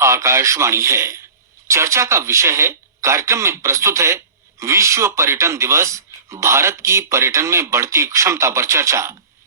आकाशवाणी है। चर्चा का विषय है, कार्यक्रम में प्रस्तुत है विश्व पर्यटन दिवस, भारत की पर्यटन में बढ़ती क्षमता पर चर्चा।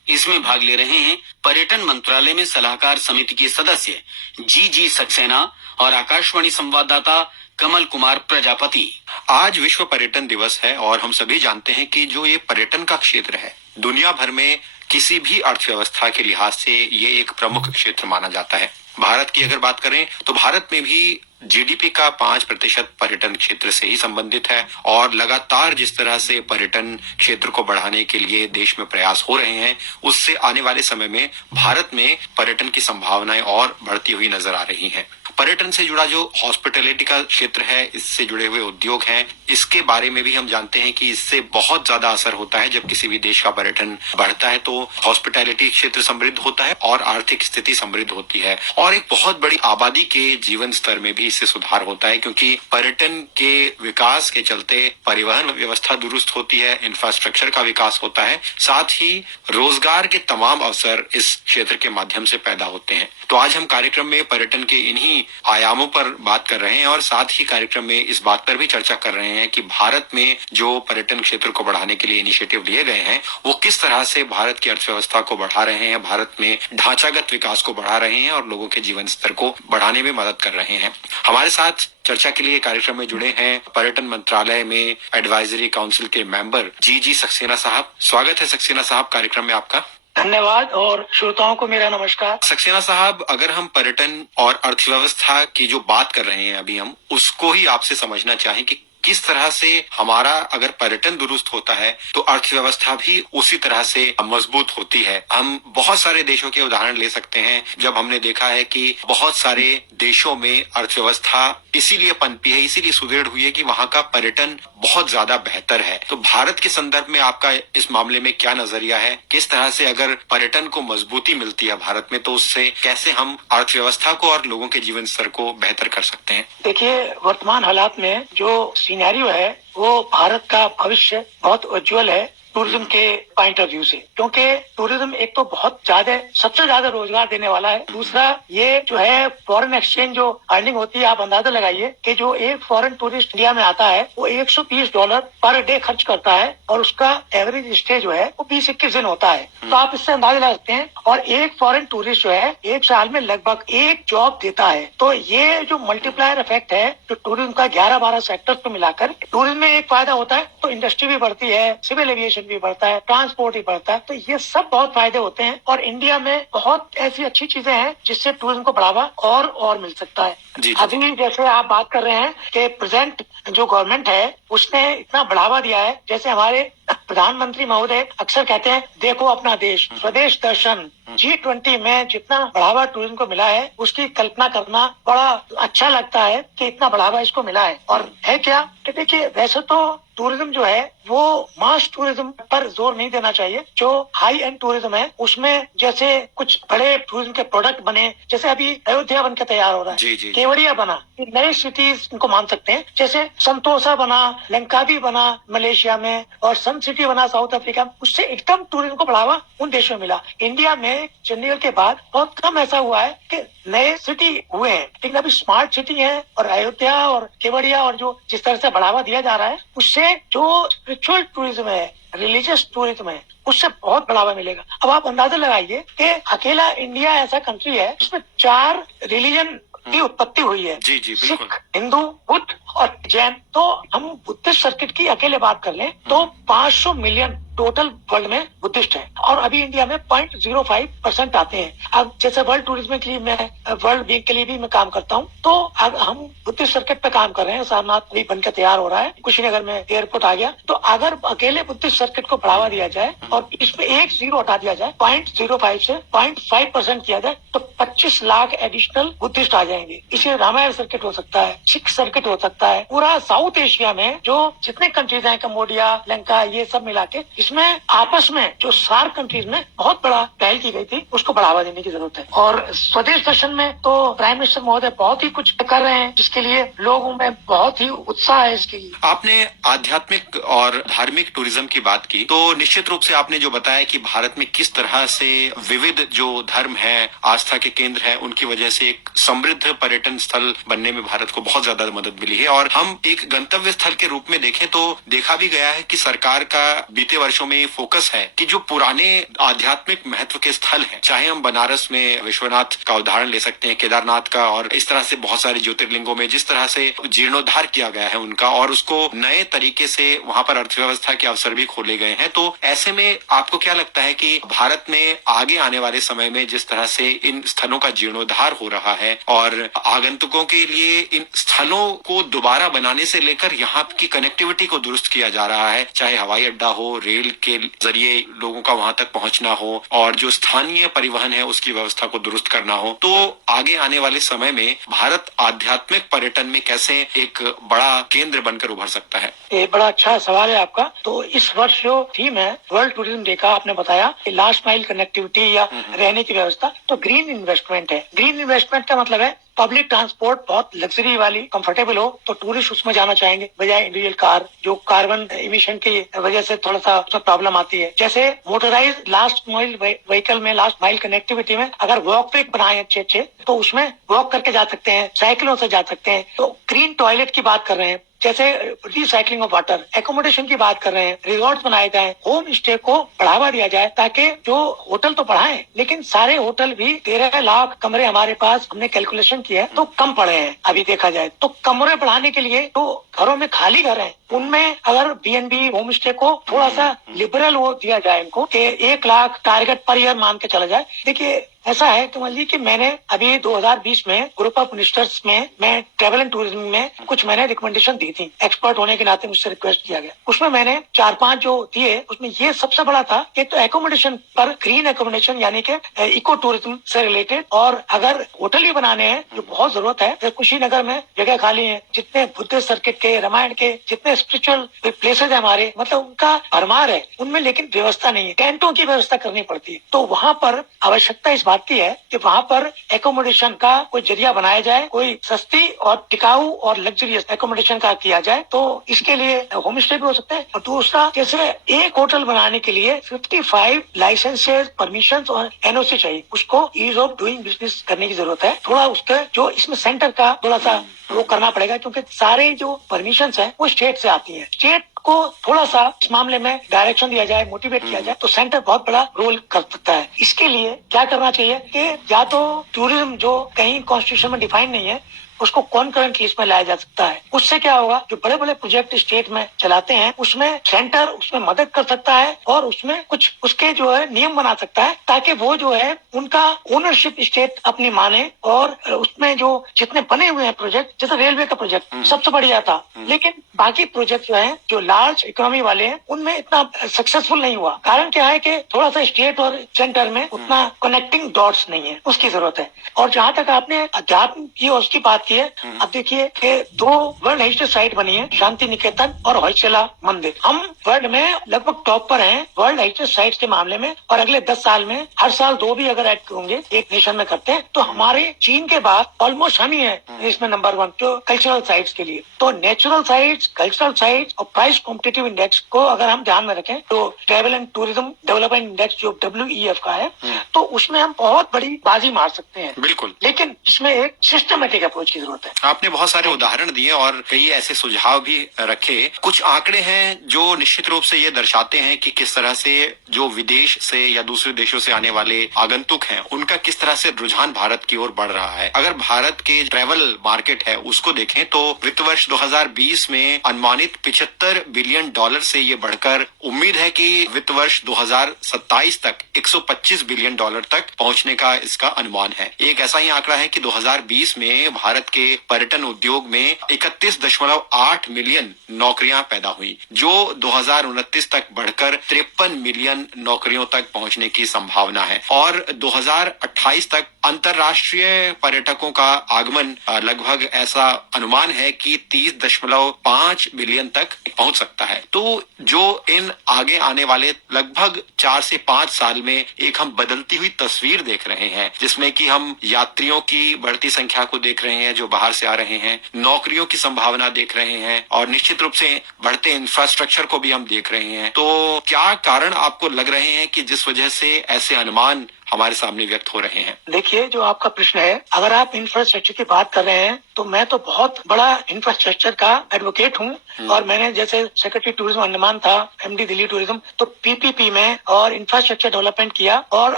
इसमें भाग ले रहे हैं पर्यटन मंत्रालय में सलाहकार समिति के सदस्य जी सक्सेना और आकाशवाणी संवाददाता कमल कुमार प्रजापति। आज विश्व पर्यटन दिवस है और हम सभी जानते हैं कि जो ये पर्यटन का क्षेत्र है, दुनिया भर में किसी भी अर्थव्यवस्था के लिहाज से ये एक प्रमुख क्षेत्र माना जाता है। भारत की अगर बात करें तो भारत में भी जीडीपी का 5% पर्यटन क्षेत्र से ही संबंधित है और लगातार जिस तरह से पर्यटन क्षेत्र को बढ़ाने के लिए देश में प्रयास हो रहे हैं, उससे आने वाले समय में भारत में पर्यटन की संभावनाएं और बढ़ती हुई नजर आ रही हैं। पर्यटन से जुड़ा जो हॉस्पिटैलिटी का क्षेत्र है, इससे जुड़े हुए उद्योग हैं, इसके बारे में भी हम जानते हैं कि इससे बहुत ज्यादा असर होता है। जब किसी भी देश का पर्यटन बढ़ता है तो हॉस्पिटैलिटी क्षेत्र समृद्ध होता है और आर्थिक स्थिति समृद्ध होती है और एक बहुत बड़ी आबादी के जीवन स्तर में भी इससे सुधार होता है, क्योंकि पर्यटन के विकास के चलते परिवहन व्यवस्था दुरुस्त होती है, इंफ्रास्ट्रक्चर का विकास होता है, साथ ही रोजगार के तमाम अवसर इस क्षेत्र के माध्यम से पैदा होते हैं। तो आज हम कार्यक्रम में पर्यटन के इन्हीं आयामों पर बात कर रहे हैं और साथ ही कार्यक्रम में इस बात पर भी चर्चा कर रहे हैं कि भारत में जो पर्यटन क्षेत्र को बढ़ाने के लिए इनिशिएटिव लिए गए हैं, वो किस तरह से भारत की अर्थव्यवस्था को बढ़ा रहे हैं, भारत में ढांचागत विकास को बढ़ा रहे हैं और लोगों के जीवन स्तर को बढ़ाने में मदद कर रहे हैं। हमारे साथ चर्चा के लिए कार्यक्रम में जुड़े हैं पर्यटन मंत्रालय में एडवाइजरी काउंसिल के मेंबर जी सक्सेना साहब। स्वागत है सक्सेना साहब कार्यक्रम में आपका। धन्यवाद और श्रोताओं को मेरा नमस्कार। सक्सेना साहब, अगर हम पर्यटन और अर्थव्यवस्था की जो बात कर रहे हैं अभी हम उसको ही आपसे समझना चाहें कि किस तरह से हमारा अगर पर्यटन दुरुस्त होता है तो अर्थव्यवस्था भी उसी तरह से मजबूत होती है। हम बहुत सारे देशों के उदाहरण ले सकते हैं जब हमने देखा है कि बहुत सारे देशों में अर्थव्यवस्था इसीलिए पनपी है, इसीलिए सुदृढ़ हुई है कि वहाँ का पर्यटन बहुत ज्यादा बेहतर है। तो भारत के संदर्भ में आपका इस मामले में क्या नजरिया है? किस तरह से अगर पर्यटन को मजबूती मिलती है भारत में तो उससे कैसे हम अर्थव्यवस्था को और लोगों के जीवन स्तर को बेहतर कर सकते हैं? देखिए, वर्तमान हालात में जो सिनेरियो है वो भारत का भविष्य बहुत उज्जवल है टूरिज्म के पॉइंट ऑफ व्यू से, क्योंकि टूरिज्म एक तो बहुत ज्यादा सबसे ज्यादा रोजगार देने वाला है। दूसरा, ये जो है फॉरेन एक्सचेंज जो अर्निंग होती है, आप अंदाजा लगाइए कि जो एक फॉरेन टूरिस्ट इंडिया में आता है वो $120 पर डे खर्च करता है और उसका एवरेज स्टे जो है वो 20-21 दिन होता है। तो आप इससे अंदाजा लगा सकते हैं। और एक फॉरेन टूरिस्ट जो है एक साल में लगभग एक जॉब देता है। तो ये जो मल्टीप्लायर इफेक्ट है जो टूरिज्म का 11-12 सेक्टर को मिलाकर टूरिज्म में एक फायदा होता है, तो इंडस्ट्री भी बढ़ती है, सिविल एविएशन भी बढ़ता है, ट्रांसपोर्ट भी बढ़ता है। तो ये सब बहुत फायदे होते हैं और इंडिया में बहुत ऐसी अच्छी चीजें हैं जिससे टूरिज्म को बढ़ावा और मिल सकता है। अभी जैसे आप बात कर रहे हैं कि प्रेजेंट जो गवर्नमेंट है उसने इतना बढ़ावा दिया है, जैसे हमारे प्रधानमंत्री महोदय अक्सर कहते हैं देखो अपना देश, स्वदेश दर्शन। G20 में जितना बढ़ावा टूरिज्म को मिला है उसकी कल्पना करना बड़ा अच्छा लगता है कि इतना बढ़ावा इसको मिला है। और है क्या कि देखिए, वैसे तो टूरिज्म जो है वो मास टूरिज्म पर जोर नहीं देना चाहिए। जो हाई एंड टूरिज्म है उसमें जैसे कुछ बड़े टूरिज्म के प्रोडक्ट बने, जैसे अभी अयोध्या बन के तैयार हो रहा है, केवड़िया बना, नए सिटीज इनको मान सकते हैं, जैसे संतोषा बना, लंकावी बना मलेशिया में और सन सिटी बना साउथ अफ्रीका में। उससे एकदम टूरिज्म को बढ़ावा उन देशों में मिला। इंडिया में चंडीगढ़ के बाद बहुत कम ऐसा हुआ है कि नए सिटी हुए हैं, लेकिन अभी स्मार्ट सिटी है और अयोध्या और केवड़िया और जो जिस तरह से बढ़ावा दिया जा रहा है उससे जो स्पिरिचुअल टूरिज्म है, रिलीजियस टूरिज्म है, उससे बहुत बढ़ावा मिलेगा। अब आप अंदाजा लगाइए कि अकेला इंडिया ऐसा कंट्री है जिसमें 4 रिलीजन की उत्पत्ति हुई है, सिख, हिंदू, बुद्ध और जैन। तो हम बुद्धिस्ट सर्किट की अकेले बात कर लें तो 500 मिलियन टोटल वर्ल्ड में बुद्धिस्ट है और अभी इंडिया में 0.05% आते हैं। अब जैसे वर्ल्ड टूरिज्म के लिए मैं वर्ल्ड वीक के लिए भी मैं काम करता हूँ, तो अब हम बुद्धिस्ट सर्किट पे काम कर रहे हैं। सारनाथ भी बनकर तैयार हो रहा है, कुशीनगर में एयरपोर्ट आ गया। तो अगर अकेले बुद्धिस्ट सर्किट को बढ़ावा दिया जाए और इसमें एक जीरो हटा दिया जाए, 0.05 से 0.5% किया जाए तो 25 लाख एडिशनल बुद्धिस्ट आ जाएंगे। इसे रामायण सर्किट हो सकता है, सिख सर्किट हो सकता सकता है। पूरा साउथ एशिया में जो जितने कंट्रीज हैं, कम्बोडिया, लंका, ये सब मिला के, इसमें आपस में जो सार्क कंट्रीज में बहुत बड़ा पहल की गई थी, उसको बढ़ावा देने की जरूरत है। और स्वदेश दर्शन में तो प्राइम मिनिस्टर महोदय बहुत ही कुछ कर रहे हैं, जिसके लिए लोगों में बहुत ही उत्साह है इसके लिए। आपने आध्यात्मिक और धार्मिक टूरिज्म की बात की, तो निश्चित रूप से आपने जो बताया कि भारत में किस तरह से विविध जो धर्म है, आस्था के केंद्र है, उनकी वजह से एक समृद्ध पर्यटन स्थल बनने में भारत को बहुत ज्यादा मदद मिली है। और हम एक गंतव्य स्थल के रूप में देखें तो देखा भी गया है कि सरकार का बीते वर्षों में फोकस है कि जो पुराने आध्यात्मिक महत्व के स्थल हैं, चाहे हम बनारस में विश्वनाथ का उदाहरण ले सकते हैं, केदारनाथ का, और इस तरह से बहुत सारे ज्योतिर्लिंगों में जिस तरह से जीर्णोद्धार किया गया है उनका, और उसको नए तरीके से वहां पर अर्थव्यवस्था के अवसर भी खोले गए हैं। तो ऐसे में आपको क्या लगता है कि भारत में आगे आने वाले समय में जिस तरह से इन स्थलों का जीर्णोद्धार हो रहा है और आगंतुकों के लिए इन स्थलों को दोबारा बनाने से लेकर यहाँ की कनेक्टिविटी को दुरुस्त किया जा रहा है, चाहे हवाई अड्डा हो, रेल के जरिए लोगों का वहां तक पहुंचना हो, और जो स्थानीय परिवहन है उसकी व्यवस्था को दुरुस्त करना हो, तो आगे आने वाले समय में भारत आध्यात्मिक पर्यटन में कैसे एक बड़ा केंद्र बनकर उभर सकता है? ये बड़ा अच्छा सवाल है आपका। तो इस वर्ष जो थीम है वर्ल्ड टूरिज्म डे का, आपने बताया कि लास्ट माइल कनेक्टिविटी या रहने की व्यवस्था, तो ग्रीन इन्वेस्टमेंट है। ग्रीन इन्वेस्टमेंट का मतलब है पब्लिक ट्रांसपोर्ट बहुत लग्जरी वाली, कंफर्टेबल हो, तो टूरिस्ट उसमें जाना चाहेंगे बजाय इंडिविजुअल कार, जो कार्बन इमिशन की वजह से थोड़ा सा उसमें प्रॉब्लम आती है। जैसे मोटराइज लास्ट माइल व्हीकल में, लास्ट माइल कनेक्टिविटी में अगर वॉक वे बनाए अच्छे, तो उसमें वॉक करके जा सकते हैं, साइकिलों से जा सकते हैं। तो ग्रीन टॉयलेट की बात कर रहे हैं, जैसे रिसाइकलिंग ऑफ वाटर, एकोमोडेशन की बात कर रहे हैं, रिजॉर्ट बनाए जाए, होम स्टे को बढ़ावा दिया जाए, ताकि जो होटल तो बढ़ाएं, लेकिन सारे होटल भी 13 लाख कमरे हमारे पास हमने कैलकुलेशन किया है तो कम पड़े हैं अभी देखा जाए। तो कमरे बढ़ाने के लिए तो घरों में खाली घर है, उनमें अगर B&B होम स्टे को थोड़ा सा लिबरल वो दिया जाए, इनको कि 1 लाख टारगेट पर ईयर मान के चला जाए। देखिए ऐसा है कि मान लीजिए कि मैंने अभी 2020 में ग्रुप ऑफ मिनिस्टर्स में मैं ट्रेवल एंड टूरिज्म में कुछ मैंने रिकमेंडेशन दी थी, एक्सपर्ट होने के नाते मुझसे रिक्वेस्ट किया गया। उसमें मैंने 4-5 जो दिए, उसमें ये सबसे बड़ा था कि तो एकोमोडेशन पर ग्रीन एकोमोडेशन यानी कि इको टूरिज्म से रिलेटेड, और अगर होटल ही बनाने हैं जो बहुत जरूरत है, तो कुशीनगर में जगह खाली है, जितने बुद्धिस्ट सर्किट के, रामायण के जितने स्पिरिचुअल प्लेसेज है हमारे, मतलब उनका भरमार है उनमें, लेकिन व्यवस्था नहीं है, टेंटों की व्यवस्था करनी पड़ती है। तो वहाँ पर आवश्यकता इस बात की है कि वहाँ पर एकोमोडेशन का कोई जरिया बनाया जाए, कोई सस्ती और टिकाऊ और लग्जरियस एकोमोडेशन का किया जाए। तो इसके लिए होम स्टे भी हो सकते हैं। और दूसरा, जैसे एक होटल बनाने के लिए 55 लाइसेंसेज, परमिशन और NOC चाहिए, उसको ईज ऑफ डूइंग बिजनेस करने की जरूरत है। थोड़ा उसका जो इसमें सेंटर का थोड़ा सा वो करना पड़ेगा, क्योंकि सारे जो परमिशंस हैं वो स्टेट से आती हैं। स्टेट को थोड़ा सा इस मामले में डायरेक्शन दिया जाए, मोटिवेट किया जाए, तो सेंटर बहुत बड़ा रोल कर सकता है। इसके लिए क्या करना चाहिए कि या तो टूरिज्म जो कहीं कॉन्स्टिट्यूशन में डिफाइन नहीं है उसको कॉन्करेंट लिस्ट में लाया जा सकता है। उससे क्या होगा, जो बड़े बड़े प्रोजेक्ट स्टेट में चलाते हैं उसमें सेंटर उसमें मदद कर सकता है, और उसमें कुछ उसके जो है नियम बना सकता है, ताकि वो जो है उनका ओनरशिप स्टेट अपनी माने, और उसमें जो जितने बने हुए हैं प्रोजेक्ट, जैसे रेलवे का प्रोजेक्ट सबसे बढ़िया था, लेकिन बाकी प्रोजेक्ट जो है जो लार्ज इकोनॉमी वाले हैं उनमें इतना सक्सेसफुल नहीं हुआ। कारण क्या है कि थोड़ा सा स्टेट और सेंटर में उतना कनेक्टिंग डॉट्स नहीं है, उसकी जरूरत है। और जहाँ तक आपने अध्यात्म की और उसकी बात की है, अब देखिए कि 2 वर्ल्ड हेरिटेज साइट बनी है, शांति निकेतन और होयसला मंदिर। हम वर्ल्ड में लगभग टॉप पर हैं वर्ल्ड हेरिटेज साइट्स के मामले में, और अगले 10 साल में हर साल 2 भी अगर ऐड करेंगे, एक नेशन में करते हैं, तो हमारे चीन के बाद ऑलमोस्ट हम ही है इसमें नंबर 1 जो कल्चरल साइट्स के लिए। तो नेचुरल साइट्स, कल्चरल साइट्स और प्राइस कॉम्पिटिटिव इंडेक्स को अगर हम ध्यान में रखें, तो travel and tourism development index जो WEF का है, तो उसमें हम बहुत बड़ी बाजी मार सकते हैं। बिल्कुल, लेकिन इसमें एक सिस्टमेटिक अप्रोच की जरूरत है। आपने बहुत सारे उदाहरण दिए और कई ऐसे सुझाव भी रखे। कुछ आंकड़े हैं जो निश्चित रूप से ये दर्शाते हैं कि किस तरह से जो विदेश से या दूसरे देशों से आने वाले आगंतुक हैं उनका किस तरह से रुझान भारत की ओर बढ़ रहा है। अगर भारत के ट्रैवल मार्केट है उसको देखें तो वित्त वर्ष 2020 में अनुमानित $75 बिलियन से ये बढ़कर उम्मीद है कि वित्त वर्ष 2027 तक $125 बिलियन तक पहुंचने का इसका अनुमान है। एक ऐसा ही आंकड़ा है कि 2020 में भारत भारत के पर्यटन उद्योग में 31.8 मिलियन नौकरियां पैदा हुई, जो 2029 तक बढ़कर 53 मिलियन नौकरियों तक पहुंचने की संभावना है। और 2028 तक अंतर्राष्ट्रीय पर्यटकों का आगमन लगभग ऐसा अनुमान है कि 30.5 मिलियन तक पहुंच सकता है। तो जो इन आगे आने वाले लगभग 4 से 5 साल में एक हम बदलती हुई तस्वीर देख रहे हैं, जिसमें कि हम यात्रियों की बढ़ती संख्या को देख रहे हैं जो बाहर से आ रहे हैं, नौकरियों की संभावना देख रहे हैं और निश्चित रूप से बढ़ते इंफ्रास्ट्रक्चर को भी हम देख रहे हैं। तो क्या कारण आपको लग रहे हैं कि जिस वजह से ऐसे अनुमान हमारे सामने व्यक्त हो रहे हैं? देखिए, जो आपका प्रश्न है, अगर आप इंफ्रास्ट्रक्चर की बात कर रहे हैं तो मैं तो बहुत बड़ा इंफ्रास्ट्रक्चर का एडवोकेट हूं। और मैंने जैसे सेक्रेटरी टूरिज्म अंडमान था, एमडी दिल्ली टूरिज्म, तो पीपीपी में और इंफ्रास्ट्रक्चर डेवलपमेंट किया। और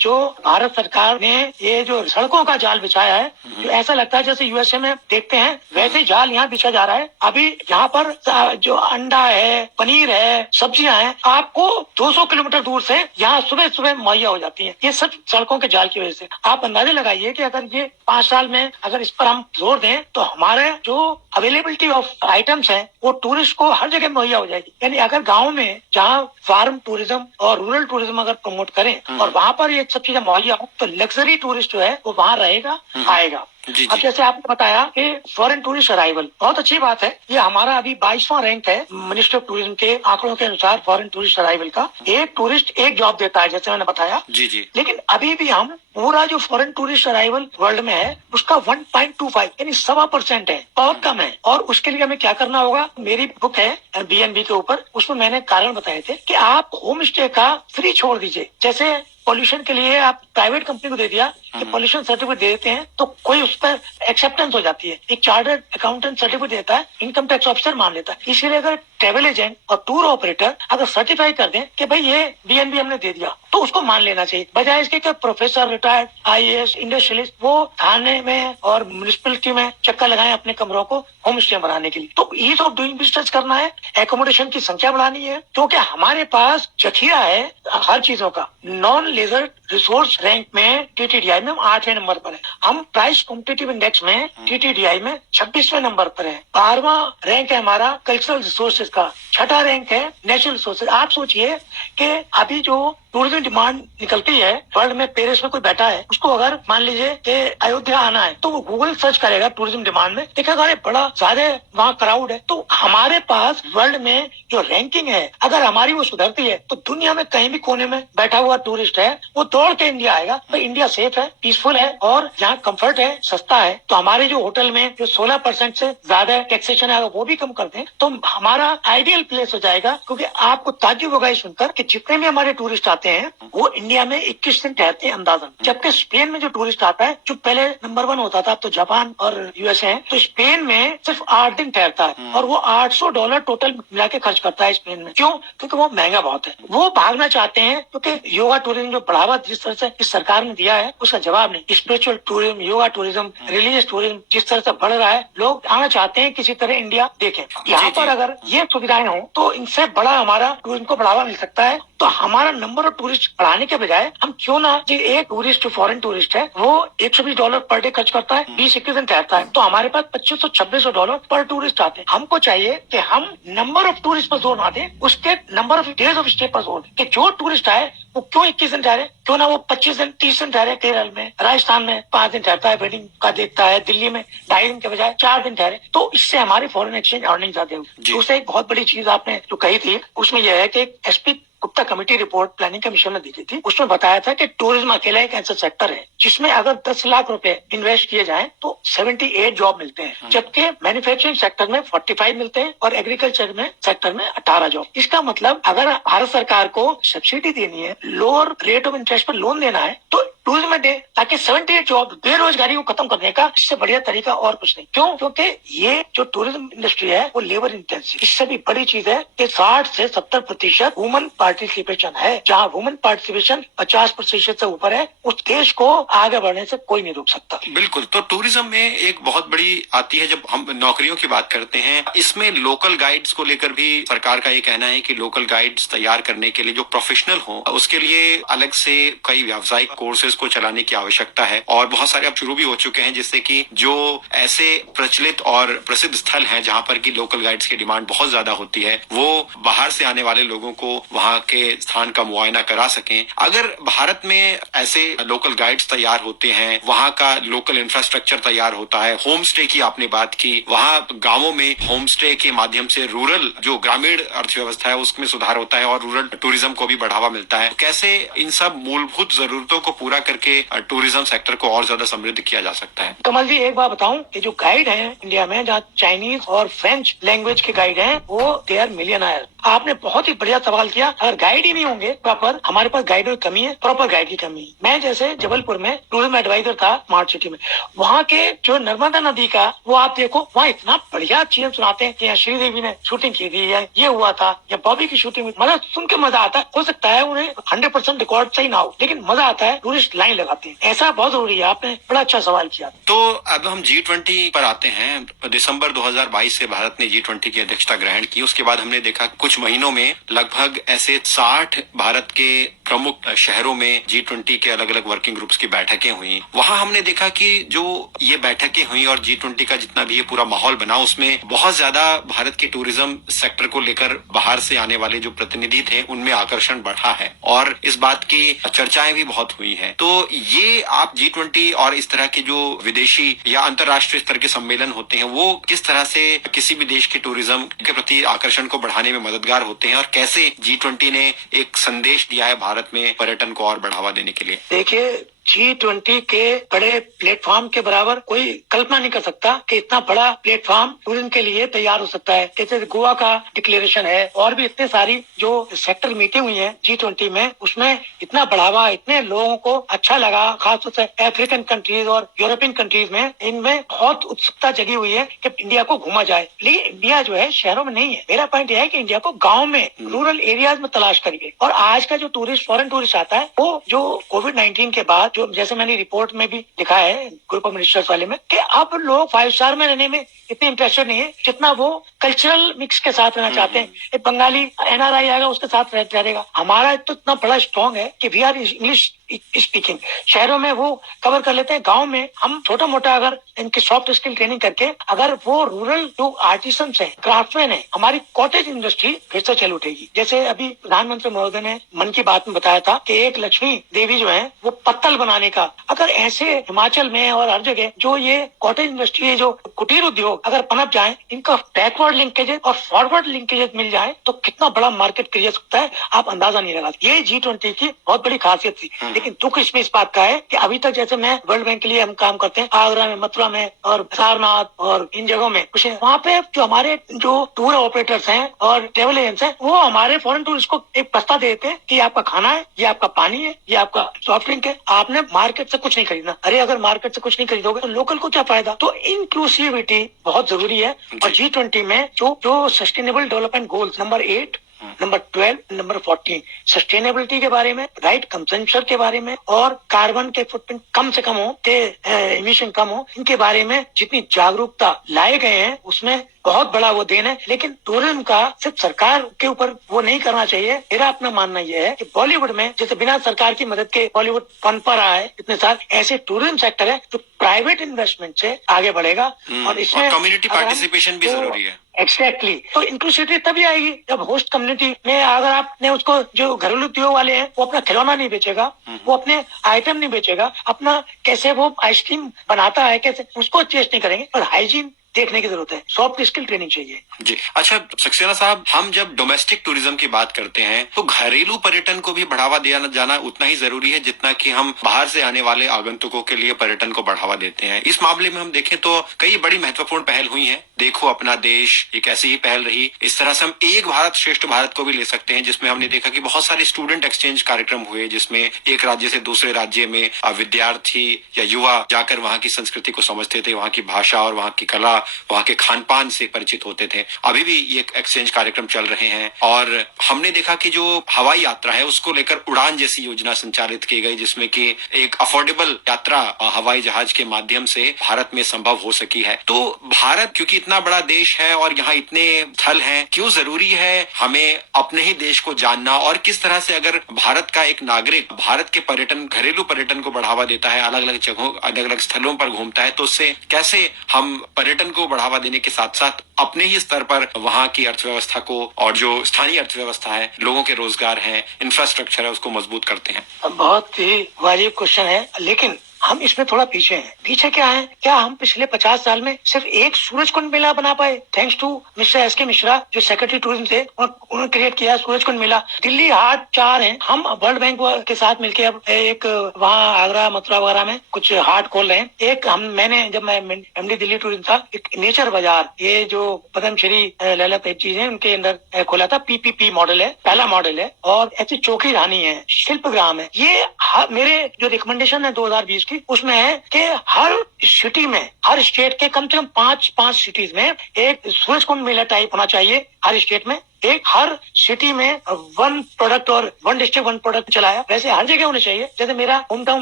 जो भारत सरकार ने ये जो सड़कों का जाल बिछाया है, जो ऐसा लगता है जैसे यूएसए में देखते हैं वैसे जाल यहाँ बिछा जा रहा है। अभी यहाँ पर जो अंडा है, पनीर है, सब्जियां हैं, आपको 200 किलोमीटर दूर से यहाँ सुबह सुबह मुहैया हो जाती है। ये सब सड़कों के जाल की वजह से। आप अंदाजा लगाइए कि अगर ये 5 साल में अगर इस पर हम जोर दें तो हमारे जो अवेलेबिलिटी ऑफ आइटम्स हैं वो टूरिस्ट को हर जगह मुहैया हो जाएगी। यानी अगर गांव में जहाँ फार्म टूरिज्म और रूरल टूरिज्म अगर प्रमोट करें और वहाँ पर ये सब चीजें मुहैया हो तो लग्जरी टूरिस्ट जो है वो वहाँ रहेगा, आएगा। अब जैसे आपने बताया कि फॉरेन टूरिस्ट अराइवल, बहुत अच्छी बात है। ये हमारा अभी 22वां रैंक है मिनिस्ट्री ऑफ टूरिज्म के आंकड़ों के अनुसार फॉरेन टूरिस्ट अराइवल का। एक टूरिस्ट एक जॉब देता है, जैसे मैंने बताया। जी। लेकिन अभी भी हम पूरा जो फॉरेन टूरिस्ट अराइवल वर्ल्ड में है उसका 1.25 यानी 1.25% है, बहुत कम है। और उसके लिए हमें क्या करना होगा, मेरी बुक है बीएनबी के ऊपर, उसमें मैंने कारण बताए थे कि आप होम स्टे का फ्री छोड़ दीजिए। जैसे पॉल्यूशन के लिए आप प्राइवेट कंपनी को दे दिया कि पॉल्यूशन सर्टिफिकेट दे देते हैं तो कोई उस पर एक्सेप्टेंस हो जाती है। एक चार्टर्ड अकाउंटेंट सर्टिफिकेट देता है, इनकम टैक्स ऑफिसर मान लेता है। इसीलिए अगर ट्रेवल एजेंट और टूर ऑपरेटर अगर सर्टिफाई कर दें कि भाई ये बीएनबी हमने दे दिया तो उसको मान लेना चाहिए, बजाय इसके कि प्रोफेसर, रिटायर्ड आईएएस, इंडस्ट्रियलिस्ट वो थाने में और म्युनिसिपैलिटी में चक्कर लगाएं अपने कमरों को होम स्टे बनाने के लिए। तो ईज ऑफ डूइंग बिजनेस करना है, एकोमोडेशन की संख्या बढ़ानी है, क्योंकि हमारे पास जखीरा है हर चीजों का। नॉन लेजर रिसोर्स रैंक में टीटीडीआई में हम 8वें नंबर पर है। हम प्राइस कॉम्पिटिटिव इंडेक्स में टीटीडीआई में 26वें नंबर पर है। 12वां रैंक है हमारा कल्चरल रिसोर्सेज का, 6ठा रैंक है नेचुरल रिसोर्सेज। आप सोचिए कि अभी जो टूरिज्म डिमांड निकलती है वर्ल्ड में, पेरिस में कोई बैठा है, उसको अगर मान लीजिए कि अयोध्या आना है तो वो गूगल सर्च करेगा टूरिज्म डिमांड में, देखेगा अरे बड़ा ज्यादा वहाँ क्राउड है। तो हमारे पास वर्ल्ड में जो रैंकिंग है, अगर हमारी वो सुधरती है तो दुनिया में कहीं भी कोने में बैठा हुआ टूरिस्ट है वो दौड़ के इंडिया आएगा। तो इंडिया सेफ है, पीसफुल है और यहाँ कम्फर्ट है, सस्ता है। तो हमारे जो होटल में जो 16% से ज्यादा टैक्सेशन है वो भी कम कर दें तो हमारा आइडियल प्लेस हो जाएगा। क्योंकि आपको ताज्जुब होगा सुनकर कि जितने भी हमारे टूरिस्ट आते हैं वो इंडिया में 21 दिन ठहरते हैं अंदाजन। जबकि स्पेन में जो टूरिस्ट आता है, जो पहले नंबर 1 होता था, अब तो जापान और यूएसए है, तो स्पेन में सिर्फ 8 दिन ठहरता है और वो $800 टोटल मिला के खर्च करता है स्पेन में। क्यों? क्योंकि वो महंगा बहुत है। वो भागना चाहते हैं क्योंकि योगा टूरिज्म जो बढ़ावा जिस तरह से इस सरकार ने दिया है उसका जवाब नहीं। Spiritual tourism, yoga tourism, religious tourism जिस तरह से बढ़ रहा है, लोग आना चाहते हैं किसी तरह इंडिया देखें। यहाँ पर अगर ये सुविधाएं हो तो इनसे बड़ा हमारा टूरिज्म को बढ़ावा मिल सकता है। तो हमारा नंबर ऑफ टूरिस्ट बढ़ाने के बजाय हम क्यों ना, जो एक टूरिस्ट जो फॉरेन टूरिस्ट है वो $120 पर डे खर्च करता है, 20-21 दिन ठहरता है, तो हमारे पास $2500-2600 पर टूरिस्ट आते हैं। हमको चाहिए कि हम नंबर ऑफ टूरिस्ट पर जोर ना दें, उसके number of days of stay पर जोर दें कि जो टूरिस्ट आए वो क्यों 21 दिन ठहरे, क्यों ना वो 25 दिन 30 दिन ठहरे। केरल में, राजस्थान में 5 दिन ठहरता है, वेडिंग का देखता है, दिल्ली में 2.5 दिन के बजाय 4 दिन ठहरे। तो इससे हमारी फॉरेन एक्सचेंज अर्निंग ज्यादा होगी। दूसरा एक बहुत बड़ी चीज आपने जो कही थी उसमें यह है कि SP Gupta committee report planning commission में दी गई थी, उसमें बताया था कि टूरिज्म अकेला एक ऐसा सेक्टर है जिसमें अगर 10 लाख रुपए इन्वेस्ट किए जाएं तो 78 जॉब मिलते हैं, जबकि मैन्युफैक्चरिंग सेक्टर में 45 मिलते हैं और एग्रीकल्चर में सेक्टर में 18 जॉब। इसका मतलब अगर भारत सरकार को सब्सिडी देनी है, लोअर रेट ऑफ इंटरेस्ट पर लोन देना है तो टूरिज्म में दे, ताकि 78 जॉब, बेरोजगारी को खत्म करने का इससे बढ़िया तरीका और कुछ नहीं। क्यों? क्योंकि ये जो टूरिज्म इंडस्ट्री है वो लेबर इंटेंसिव। इससे भी बड़ी चीज है कि 60 से 70% वुमन पार्टिसिपेशन है। जहाँ वुमन पार्टिसिपेशन 50% से ऊपर है, उस देश को आगे बढ़ने से कोई नहीं रोक सकता। बिल्कुल। तो टूरिज्म में एक बहुत बड़ी आती है, जब हम नौकरियों की बात करते हैं, इसमें लोकल गाइड्स को लेकर भी सरकार का ये कहना है कि लोकल गाइड्स तैयार करने के लिए जो प्रोफेशनल हो उसके लिए अलग से कई व्यावसायिक कोर्सेज को चलाने कराने की आवश्यकता है और बहुत सारे अब शुरू भी हो चुके हैं, जिससे कि जो ऐसे प्रचलित और प्रसिद्ध स्थल हैं जहां पर की लोकल गाइड्स की डिमांड बहुत ज्यादा होती है, वो बाहर से आने वाले लोगों को वहां के स्थान का मुआयना करा सकें। अगर भारत में ऐसे लोकल गाइड्स तैयार होते हैं, वहां का लोकल इंफ्रास्ट्रक्चर तैयार होता है, होम स्टे की आपने बात की, वहां गांवों में होम स्टे के माध्यम से रूरल जो ग्रामीण अर्थव्यवस्था है उसमें सुधार होता है और रूरल टूरिज्म को भी बढ़ावा मिलता है। कैसे इन सब मूलभूत जरूरतों को पूरा करके टूरिज्म सेक्टर को और ज्यादा समृद्ध किया जा सकता है? कमल जी, एक बात बताऊं कि जो गाइड हैं इंडिया में, जहाँ चाइनीज और फ्रेंच लैंग्वेज के गाइड हैं, वो दे आर मिलियनर। आपने बहुत ही बढ़िया सवाल किया। अगर गाइड ही नहीं होंगे प्रॉपर, हमारे पास गाइडों की कमी है, प्रॉपर गाइड की कमी है। मैं जैसे जबलपुर में टूरिज्म एडवाइजर था स्मार्ट सिटी में, वहाँ के जो नर्मदा नदी का, वो आप देखो, वहाँ इतना बढ़िया चीजें सुनाते हैं कि यहाँ श्रीदेवी ने शूटिंग की थी, या ये हुआ था, या बॉबी की शूटिंग हुई। मतलब सुन के मजा आता है। हो सकता है उन्हें 100% रिकॉर्ड सही ना हो, लेकिन मजा आता है। टूरिस्ट लाइन लगाते हैं, ऐसा बहुत जरूरी है। आपने बड़ा अच्छा सवाल किया। तो अब हम G20 पर आते हैं। दिसंबर 2022 से भारत ने G20 की अध्यक्षता ग्रहण की। उसके बाद हमने देखा कुछ महीनों में लगभग ऐसे 60 भारत के प्रमुख शहरों में G20 के अलग अलग वर्किंग ग्रुप्स की बैठकें हुई। वहां हमने देखा कि जो ये बैठकें हुई और G20 का जितना भी ये पूरा माहौल बना, उसमें बहुत ज्यादा भारत के टूरिज्म सेक्टर को लेकर बाहर से आने वाले जो प्रतिनिधि थे उनमें आकर्षण बढ़ा है और इस बात की चर्चाएं भी बहुत हुई हैं। तो ये आप G20 और इस तरह के जो विदेशी या अंतर्राष्ट्रीय स्तर के सम्मेलन होते हैं, वो किस तरह से किसी भी देश के टूरिज्म के प्रति आकर्षण को बढ़ाने में मददगार होते हैं और कैसे G20 ने एक संदेश दिया है भारत में पर्यटन को और बढ़ावा देने के लिए? देखिए, G20 के बड़े प्लेटफॉर्म के बराबर कोई कल्पना नहीं कर सकता कि इतना बड़ा प्लेटफॉर्म टूरिज्म के लिए तैयार हो सकता है। जैसे गोवा का डिक्लेरेशन है और भी इतने सारी जो सेक्टर मीटिंग हुई है G20 में, उसमें इतना बढ़ावा, इतने लोगों को अच्छा लगा। खासतौर से अफ्रीकन कंट्रीज और यूरोपियन कंट्रीज में इनमें बहुत उत्सुकता जगी हुई है कि इंडिया को घूमा जाए। लेकिन इंडिया जो है शहरों में नहीं है। मेरा पॉइंट यह है कि इंडिया को गाँव में, रूरल एरियाज में तलाश करिए। और आज का जो टूरिस्ट, फॉरेन टूरिस्ट आता है, वो जो कोविड-19 के बाद, जो जैसे मैंने रिपोर्ट में भी लिखा है ग्रुप ऑफ मिनिस्टर्स वाले में, कि अब लोग 5 स्टार में रहने में इतने इंटरेस्टेड नहीं है जितना वो कल्चरल मिक्स के साथ रहना चाहते हैं। एक बंगाली NRI आएगा, उसके साथ रहेगा। हमारा तो इतना बड़ा स्ट्रॉन्ग है कि वी आर इंग्लिश स्पीकिंग। शहरों में वो कवर कर लेते हैं। गांव में हम छोटा मोटा अगर इनकी सॉफ्ट स्किल ट्रेनिंग करके, अगर वो रूरल जो आर्टिसन है, क्राफ्टमैन है, हमारी कॉटेज इंडस्ट्री फिर से चल उठेगी। जैसे अभी प्रधानमंत्री महोदय ने मन की बात में बताया था कि एक लक्ष्मी देवी जो है वो पत्तल बनाने का, अगर ऐसे हिमाचल में और हर जगह जो ये कॉटेज इंडस्ट्री है, जो कुटीर उद्योग अगर पनप जाए, इनका बैकवर्ड लिंकेजेस और फॉरवर्ड लिंकेजेस मिल जाए, तो कितना बड़ा मार्केट क्रिएट सकता है, आप अंदाजा नहीं लगा। ये G20 की बहुत बड़ी खासियत थी। लेकिन दुख इसमें इस बात का है कि अभी तक, जैसे मैं वर्ल्ड बैंक के लिए हम काम करते हैं आगरा में, मथुरा में और सारनाथ और इन जगहों में, वहाँ पे जो हमारे जो टूर ऑपरेटर्स हैं और ट्रेवल एजेंट्स हैं, वो हमारे फॉरेन टूरिस्ट को एक प्रस्ताव देते हैं कि आपका खाना है, ये आपका पानी है, ये आपका सॉफ्ट ड्रिंक है, आपने मार्केट से कुछ नहीं खरीदना। अरे अगर मार्केट से कुछ नहीं खरीदोगे तो लोकल को क्या फायदा? तो इंक्लूसिविटी बहुत जरूरी है। और G20 में जो sustainable development goals number 8, number 12, number 14, sustainability के बारे में, राइट कंजम्पशन के बारे में, और कार्बन के फुटप्रिंट कम से कम हो, के इमिशन कम हो, इनके बारे में जितनी जागरूकता लाए गए हैं, उसमें बहुत बड़ा वो देन है। लेकिन टूरिज्म का सिर्फ सरकार के ऊपर वो नहीं करना चाहिए। मेरा अपना मानना यह है कि बॉलीवुड में, जैसे बिना सरकार की मदद के बॉलीवुड पनपा रहा है इतने साल, ऐसे टूरिज्म सेक्टर है जो प्राइवेट इन्वेस्टमेंट से आगे बढ़ेगा। और इसमें कम्युनिटी पार्टिसिपेशन भी जरूरी है। एग्जैक्टली। तो इंक्लूसिविटी तभी आएगी जब होस्ट कम्युनिटी में, अगर आपने उसको, जो घरेलू उद्योग वाले हैं, वो अपना खिलौना नहीं बेचेगा, वो अपने आइटम नहीं बेचेगा, अपना कैसे वो आइसक्रीम बनाता है, कैसे, उसको टेस्ट नहीं करेंगे। और हाइजीन देखने की जरूरत है। सॉफ्ट स्किल ट्रेनिंग चाहिए जी। अच्छा सक्सेना साहब, हम जब डोमेस्टिक टूरिज्म की बात करते हैं तो घरेलू पर्यटन को भी बढ़ावा दिया जाना उतना ही जरूरी है जितना कि हम बाहर से आने वाले आगंतुकों के लिए पर्यटन को बढ़ावा देते हैं। इस मामले में हम देखें तो कई बड़ी महत्वपूर्ण पहल हुई हैं। देखो अपना देश एक ऐसी ही पहल रही। इस तरह से हम एक भारत श्रेष्ठ भारत को भी ले सकते हैं, जिसमें हमने देखा कि बहुत सारे स्टूडेंट एक्सचेंज कार्यक्रम हुए, जिसमें एक राज्य से दूसरे राज्य में विद्यार्थी या युवा जाकर वहाँ की संस्कृति को समझते थे, वहाँ की भाषा और वहाँ की कला, वहाँ के खान पान से परिचित होते थे। अभी भी ये एक्सचेंज कार्यक्रम चल रहे हैं। और हमने देखा कि जो हवाई यात्रा है उसको लेकर उड़ान जैसी योजना संचालित की गई, जिसमें कि एक अफोर्डेबल यात्रा हवाई जहाज के माध्यम से भारत में संभव हो सकी है। तो भारत क्योंकि इतना इतना बड़ा देश है और यहाँ इतने स्थल हैं, क्यों जरूरी है हमें अपने ही देश को जानना, और किस तरह से अगर भारत का एक नागरिक भारत के पर्यटन, घरेलू पर्यटन को बढ़ावा देता है, अलग अलग जगहों, अलग अलग स्थलों पर घूमता है, तो उससे कैसे हम पर्यटन को बढ़ावा देने के साथ साथ अपने ही स्तर पर वहाँ की अर्थव्यवस्था को और जो स्थानीय अर्थव्यवस्था है, लोगों के रोजगार है, इंफ्रास्ट्रक्चर है, उसको मजबूत करते हैं। बहुत ही वाजिब क्वेश्चन है, लेकिन हम इसमें थोड़ा पीछे हैं। पीछे क्या है? क्या हम पिछले 50 साल में सिर्फ एक सूरजकुंड मेला बना पाए? थैंक्स टू मिस्टर एस के मिश्रा, जो सेक्रेटरी टूरिज्म थे, उन्होंने क्रिएट किया सूरजकुंड मेला। दिल्ली हाट 4 हैं। हम वर्ल्ड बैंक के साथ मिलकर अब एक वहाँ आगरा, मथुरा वगैरह में कुछ हाट खोल रहे हैं। एक जब मैं एमडी दिल्ली टूरिज्म था, एक नेचर बाजार, ये जो पद्मश्री लैला तेजी है, उनके अंदर खोला था। पीपीपी मॉडल है, पहला मॉडल है। और ऐसी चौकी रानी है, शिल्पग्राम है। ये मेरे जो रिकमेंडेशन है 2020 उसमें है कि हर सिटी में, हर स्टेट के कम से कम 5 सिटीज में एक सूरजकुंड मेला टाइप होना चाहिए। हर स्टेट में एक, हर सिटी में 1 प्रोडक्ट और 1 डिस्ट्रिक्ट 1 प्रोडक्ट चलाया। वैसे हर जगह होने चाहिए। जैसे मेरा होम टाउन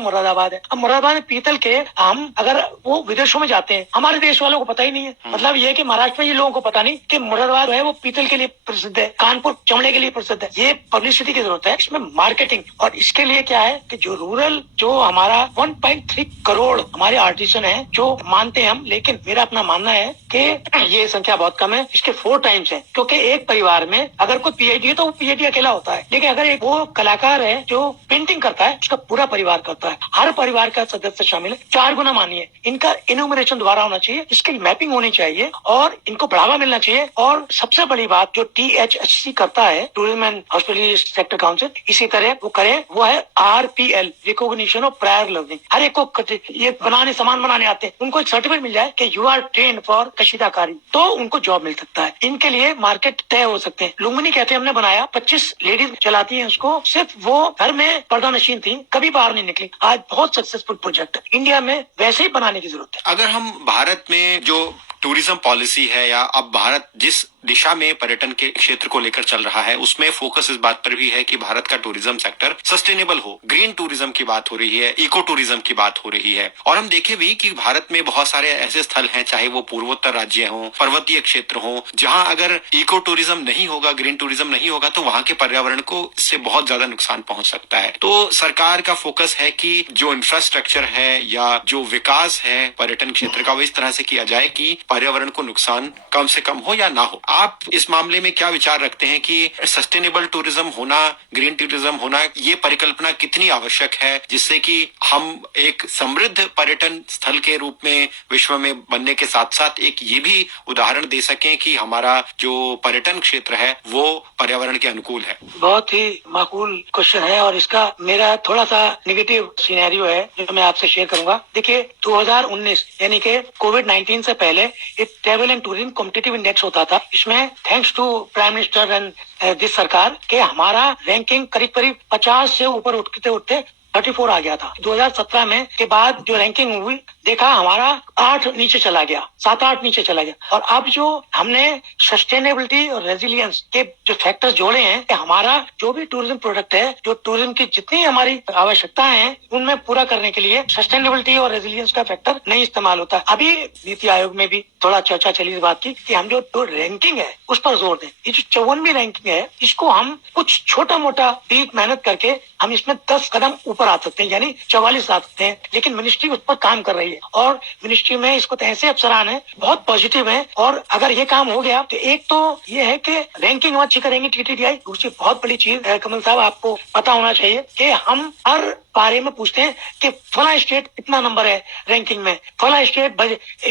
मुरादाबाद है। अब मुरादाबाद में पीतल के, हम अगर वो विदेशों में जाते हैं, हमारे देश वालों को पता ही नहीं है। मतलब ये कि महाराष्ट्र में ये लोगों को पता नहीं कि मुरादाबाद है वो पीतल के लिए प्रसिद्ध है, कानपुर चमड़े के लिए प्रसिद्ध है। ये पब्लिसिटी की जरूरत है, इसमें मार्केटिंग। और इसके लिए क्या है कि जो रूरल, जो हमारा 1.3 करोड़ हमारे आर्टिसन है, जो मानते हैं हम, लेकिन मेरा अपना मानना है कि ये संख्या बहुत कम है। इसके 4 टाइम्स है, क्योंकि एक परिवार में अगर कोई पीएचडी है तो वो पीएचडी अकेला होता है, लेकिन अगर एक वो कलाकार है जो पेंटिंग करता है, उसका पूरा परिवार करता है। हर परिवार का सदस्य शामिल है। 4 गुना मानिए। इनका इन्यूमरेशन दोबारा होना चाहिए, इसकी मैपिंग होनी चाहिए और इनको बढ़ावा मिलना चाहिए। और सबसे बड़ी बात जो THHC करता है, tourism and hospitality sector council, इसी तरह वो करे, वो है RPL, recognition of prior learning. हर एक को ये सामान बनाने आते हैं, उनको एक सर्टिफिकेट मिल जाए कि यू आर ट्रेन्ड फॉर कशीदाकारी, तो उनको जॉब मिल सकता है। इनके लिए मार्केट तय हो सकते हैं। लुम्बिनी कहते हैं, हमने बनाया, 25 लेडीज चलाती हैं उसको। सिर्फ वो घर में पर्दा नशीन थी, कभी बाहर नहीं निकली। आज बहुत सक्सेसफुल प्रोजेक्ट है। इंडिया में वैसे ही बनाने की जरूरत है। अगर हम भारत में जो टूरिज्म पॉलिसी है, या अब भारत जिस दिशा में पर्यटन के क्षेत्र को लेकर चल रहा है, उसमें फोकस इस बात पर भी है कि भारत का टूरिज्म सेक्टर सस्टेनेबल हो। ग्रीन टूरिज्म की बात हो रही है, इको टूरिज्म की बात हो रही है। और हम देखे भी कि भारत में बहुत सारे ऐसे स्थल हैं, चाहे वो पूर्वोत्तर राज्य हों, पर्वतीय क्षेत्र हों, जहां अगर इको टूरिज्म नहीं होगा, ग्रीन टूरिज्म नहीं होगा, तो वहां के पर्यावरण को इससे बहुत ज्यादा नुकसान पहुंच सकता है। तो सरकार का फोकस है कि जो इंफ्रास्ट्रक्चर है या जो विकास है पर्यटन क्षेत्र का, वो इस तरह से किया जाए कि पर्यावरण को नुकसान कम से कम हो या ना हो। आप इस मामले में क्या विचार रखते हैं कि सस्टेनेबल टूरिज्म होना, ग्रीन टूरिज्म होना, ये परिकल्पना कितनी आवश्यक है, जिससे कि हम एक समृद्ध पर्यटन स्थल के रूप में विश्व में बनने के साथ साथ एक ये भी उदाहरण दे सकें कि हमारा जो पर्यटन क्षेत्र है वो पर्यावरण के अनुकूल है? बहुत ही माकूल क्वेश्चन है, और इसका मेरा थोड़ा सा नेगेटिव सिनेरियो है जो मैं आपसे शेयर करूंगा। देखिए, 2019 यानी कि कोविड-19 से पहले एक travel and tourism competitive index होता था। इसमें thanks to prime minister and this सरकार के हमारा रैंकिंग करीब करीब 50 से ऊपर उठते उठते 34 आ गया था। 2017 में के बाद जो रैंकिंग हुई, देखा हमारा 8 नीचे चला गया, 7-8 नीचे चला गया। और अब जो हमने सस्टेनेबिलिटी और रेजिलियंस के जो फैक्टर्स जोड़े हैं कि हमारा जो भी टूरिज्म प्रोडक्ट है, जो टूरिज्म की जितनी हमारी आवश्यकताएं हैं, उनमें पूरा करने के लिए सस्टेनेबिलिटी और रेजिलियंस का फैक्टर नहीं इस्तेमाल होता। अभी नीति आयोग में भी थोड़ा चर्चा चली इस बात की कि हम जो रैंकिंग है उस पर जोर दें। ये जो 54वीं रैंकिंग है, इसको हम कुछ छोटा मोटा ठीक मेहनत करके हम इसमें 10 कदम ऊपर आ सकते हैं, यानी 44 आ सकते हैं। लेकिन मिनिस्ट्री उस पर काम कर रही है और मिनिस्ट्री में इसको ऐसे अफसरान है, बहुत पॉजिटिव है। और अगर ये काम हो गया तो एक तो ये है कि रैंकिंग हम अच्छी करेंगे TTDI। दूसरी बहुत बड़ी चीज कमल साहब, आपको पता होना चाहिए कि हम हर बारे में पूछते हैं कि फला स्टेट कितना नंबर है रैंकिंग में, फला स्टेट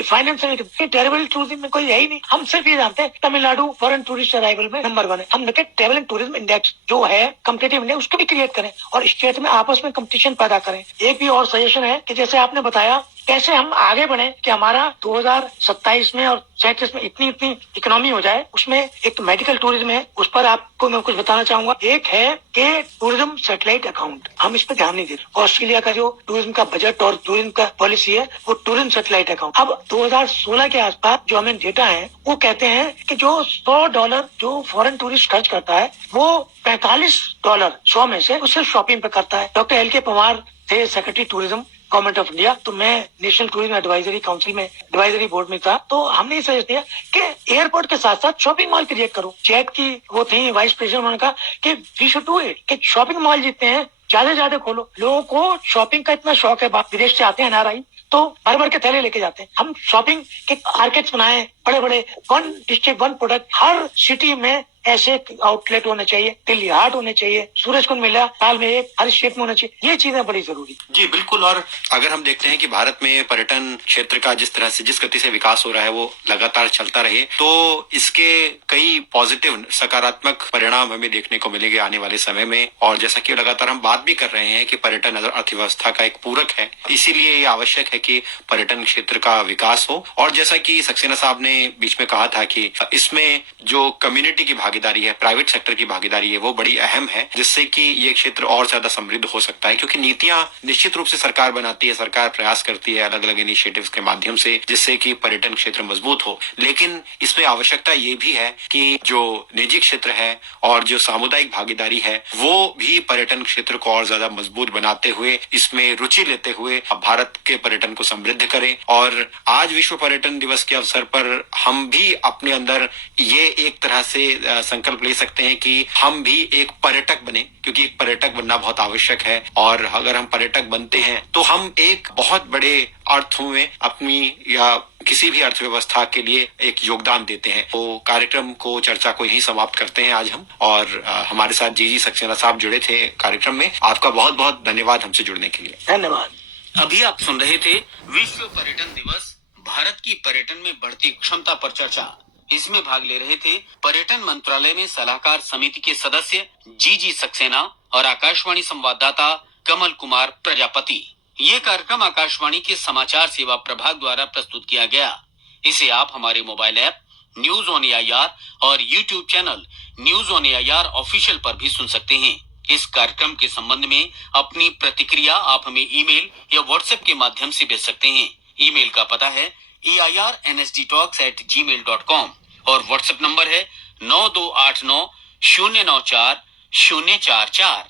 फाइनेंस में, ट्रैवल टूरिज्म में कोई है ही नहीं। हम सिर्फ ये जानते हैं तमिलनाडु फॉरेन टूरिस्ट अराइवल में नंबर 1 है। हम देखें ट्रैवल एंड टूरिज्म इंडेक्स जो है कॉम्पिटिटिव इंडेक्स, उसको भी क्रिएट करें और स्टेट में आपस में कंपटीशन पैदा करें। एक भी और सजेशन है कि जैसे आपने बताया कैसे हम आगे बढ़े कि हमारा 2027 में और 37 में इतनी इकोनॉमी हो जाए। उसमें एक मेडिकल टूरिज्म है, उस पर आपको मैं कुछ बताना चाहूंगा। एक है कि टूरिज्म सैटेलाइट अकाउंट, हम इस पर ध्यान नहीं देते। ऑस्ट्रेलिया का जो टूरिज्म का बजट और टूरिज्म का पॉलिसी है वो टूरिज्म सैटेलाइट अकाउंट। अब 2016 के आसपास जो हमें डेटा है वो कहते हैं कि जो $100 जो फॉरेन टूरिस्ट खर्च करता है, वो $45 100 में से उसे शॉपिंग पे करता है। डॉक्टर LK पवार थे secretary tourism, government of India, तो मैं नेशनल टूरिज्म एडवाइजरी काउंसिल में एडवाइजरी बोर्ड में था। तो हमने ये सजेस्ट दिया कि एयरपोर्ट के साथ साथ शॉपिंग मॉल क्रिएट करो। जैक की वो थी वाइस प्रेसिडेंट, उन्होंने कहा कि वी शुड डू इट, कि शॉपिंग मॉल जितने हैं ज्यादा से ज्यादा खोलो। लोगों को शॉपिंग का इतना शौक है, विदेश से आते हैं NRI, तो भर भर के थैले लेके जाते हैं। हम शॉपिंग के मार्केट्स बनाए बड़े बड़े, 1 डिस्ट्रिक्ट 1 प्रोडक्ट। हर सिटी में ऐसे आउटलेट होने चाहिए, दिल्ली हाट होने चाहिए, सूरजकुंड मेला साल में एक, हर स्टेट में होना चाहिए। ये चीजें बड़ी जरूरी। जी बिल्कुल। और अगर हम देखते हैं कि भारत में पर्यटन क्षेत्र का जिस तरह से, जिस गति से विकास हो रहा है वो लगातार चलता रहे, तो इसके कई पॉजिटिव सकारात्मक परिणाम हमें देखने को मिलेंगे आने वाले समय में। और जैसा कि लगातार हम बात भी कर रहे हैं कि पर्यटन अर्थव्यवस्था का एक पूरक है, इसीलिए ये आवश्यक है कि पर्यटन क्षेत्र का विकास हो। और जैसा कि सक्सेना साहब ने बीच में कहा था कि इसमें जो कम्युनिटी की भागीदारी है, प्राइवेट सेक्टर की भागीदारी है, वो बड़ी अहम है, जिससे कि ये क्षेत्र और ज्यादा समृद्ध हो सकता है। क्योंकि नीतियां निश्चित रूप से सरकार बनाती है, सरकार प्रयास करती है अलग अलग इनिशिएटिव्स के माध्यम से, जिससे कि पर्यटन क्षेत्र मजबूत हो। लेकिन इसमें आवश्यकता ये भी है कि जो निजी क्षेत्र है और जो सामुदायिक भागीदारी है, वो भी पर्यटन क्षेत्र को और ज्यादा मजबूत बनाते हुए, इसमें रुचि लेते हुए भारत के पर्यटन को समृद्ध करें। और आज विश्व पर्यटन दिवस के अवसर पर हम भी अपने अंदर ये एक तरह से संकल्प ले सकते हैं कि हम भी एक पर्यटक बने, क्योंकि एक पर्यटक बनना बहुत आवश्यक है। और अगर हम पर्यटक बनते हैं तो हम एक बहुत बड़े अर्थों में अपनी या किसी भी अर्थव्यवस्था के लिए एक योगदान देते हैं। तो कार्यक्रम को, चर्चा को यहीं समाप्त करते हैं आज हम। और हमारे साथ जी सक्सेना साहब जुड़े थे कार्यक्रम में। आपका बहुत बहुत धन्यवाद हमसे जुड़ने के लिए। धन्यवाद। अभी आप सुन रहे थे विश्व पर्यटन दिवस, भारत की पर्यटन में बढ़ती क्षमता पर चर्चा। इसमें भाग ले रहे थे पर्यटन मंत्रालय में सलाहकार समिति के सदस्य जी सक्सेना और आकाशवाणी संवाददाता कमल कुमार प्रजापति। ये कार्यक्रम आकाशवाणी के समाचार सेवा प्रभाग द्वारा प्रस्तुत किया गया। इसे आप हमारे mobile app news on AIR और YouTube channel news on AIR official पर भी सुन सकते हैं। इस कार्यक्रम के संबंध में अपनी प्रतिक्रिया आप हमें ईमेल या व्हाट्सएप के माध्यम से भेज सकते हैं। ईमेल का पता है airnsdtalks@gmail.com और व्हाट्सएप नंबर है 9289 094 044।